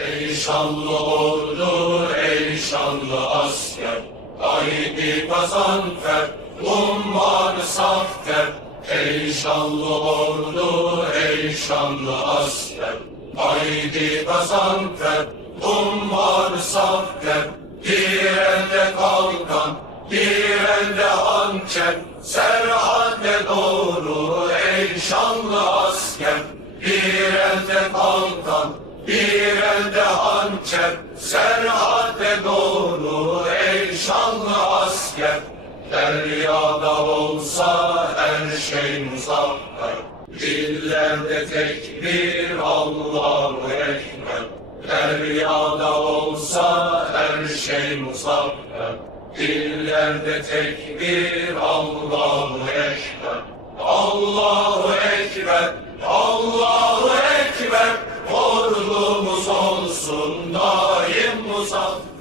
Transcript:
Ey şanlı ordu, ey şanlı asker, haydi gazanfer, ummanı safter. Ey şanlı ordu, ey şanlı asker, haydi gazanfer, ummanı safter. Bir elde kalkan, bir elde hançer, serhade doğru ey şanlı asker. Bir elde kalkan, bir elde hançer, serhade doğru ey şanlı asker. Deryada olsa her şey muzaffer, dillerde tekbir Allahu Ekber. Deryada olsa her şey muzaffer, dillerde tekbir Allahu Ekber. Allahu Ekber, Allahu Ekber, ordumuz olsun daim muzaffer.